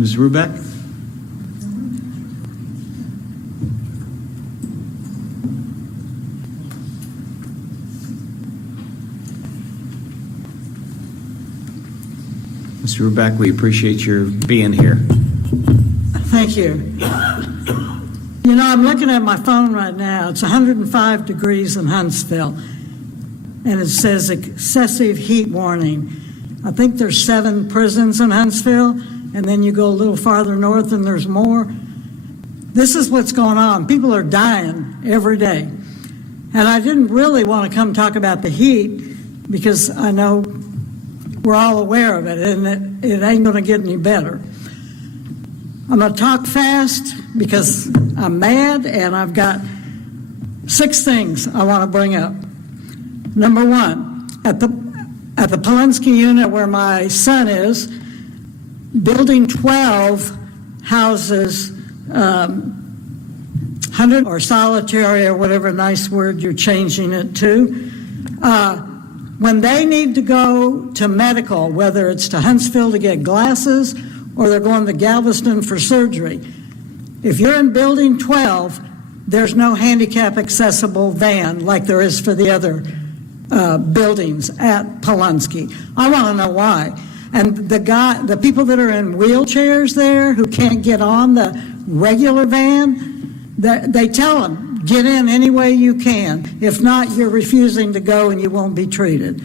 Ms. Rubac? Mr. Rubac, we appreciate your being here. Thank you. You know, I'm looking at my phone right now. It's 105 degrees in Huntsville, and it says excessive heat warning. I think there's 7 prisons in Huntsville, and then you go a little farther north and there's more. This is what's going on. People are dying every day. And I didn't really want to come talk about the heat because I know we're all aware of it, and it ain't going to get any better. I'm going to talk fast because I'm mad, and I've got 6 things I want to bring up. Number 1, at the Polinsky unit where my son is, Building 12 houses 100 or solitary or whatever nice word you're changing it to. When they need to go to medical, whether it's to Huntsville to get glasses or they're going to Galveston for surgery, if you're in Building 12, there's no handicap accessible van like there is for the other buildings at Polinsky. I want to know why. And the people that are in wheelchairs there who can't get on the regular van, they tell them, get in any way you can. If not, you're refusing to go and you won't be treated.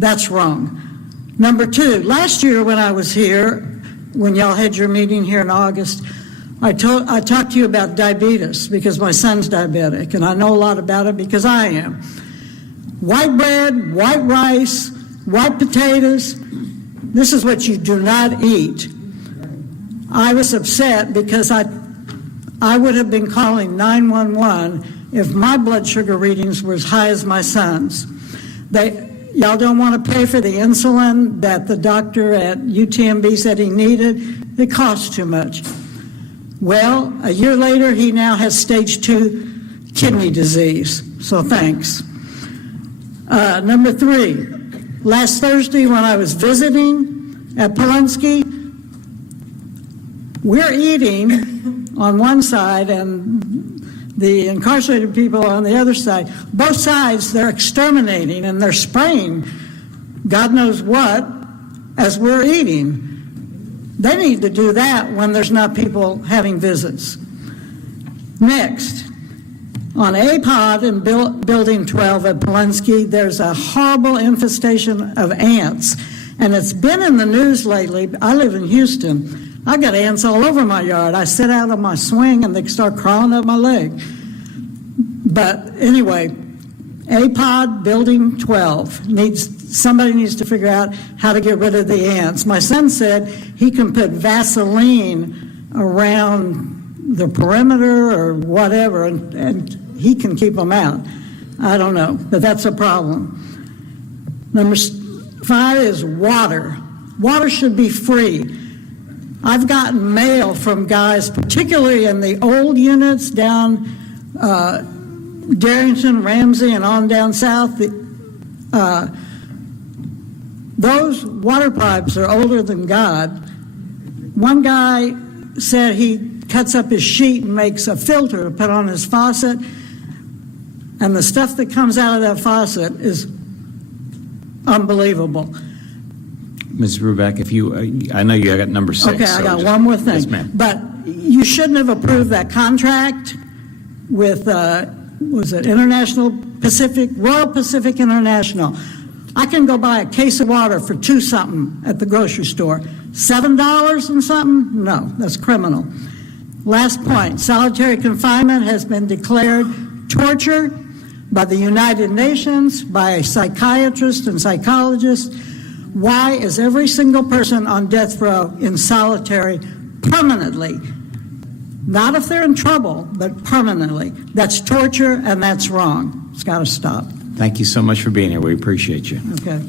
That's wrong. Number 2, last year when I was here, when y'all had your meeting here in August, I talked to you about diabetes because my son's diabetic, and I know a lot about it because I am. White bread, white rice, white potatoes, this is what you do not eat. I was upset because I would have been calling 911 if my blood sugar readings were as high as my son's. Y'all don't want to pay for the insulin that the doctor at UTMB said he needed. It costs too much. Well, a year later, he now has stage 2 kidney disease, so thanks. Number 3, last Thursday when I was visiting at Polinsky, we're eating on one side and the incarcerated people on the other side. Both sides, they're exterminating and they're spraying God knows what as we're eating. They need to do that when there's not people having visits. Next, on APOD in Building 12 at Polinsky, there's a horrible infestation of ants, and it's been in the news lately. I live in Houston. I got ants all over my yard. I sit out on my swing and they start crawling up my leg. But anyway, APOD Building 12 somebody needs to figure out how to get rid of the ants. My son said he can put Vaseline around the perimeter or whatever, and he can keep them out. I don't know, but that's a problem. Number 5 is water. Water should be free. I've gotten mail from guys, particularly in the old units down Darrington, Ramsey, and on down south. Those water pipes are older than God. One guy said he cuts up his sheet and makes a filter to put on his faucet, and the stuff that comes out of that faucet is unbelievable. Ms. Rubac, I know you got number 6. Okay, I got one more thing. Yes, ma'am. But you shouldn't have approved that contract with, was it Royal Pacific International. I can go buy a case of water for $2 something at the grocery store. $7 and something? No, that's criminal. Last point, solitary confinement has been declared torture by the United Nations, by psychiatrists and psychologists. Why is every single person on death row in solitary permanently? Not if they're in trouble, but permanently. That's torture, and that's wrong. It's got to stop. Thank you so much for being here. We appreciate you. Okay.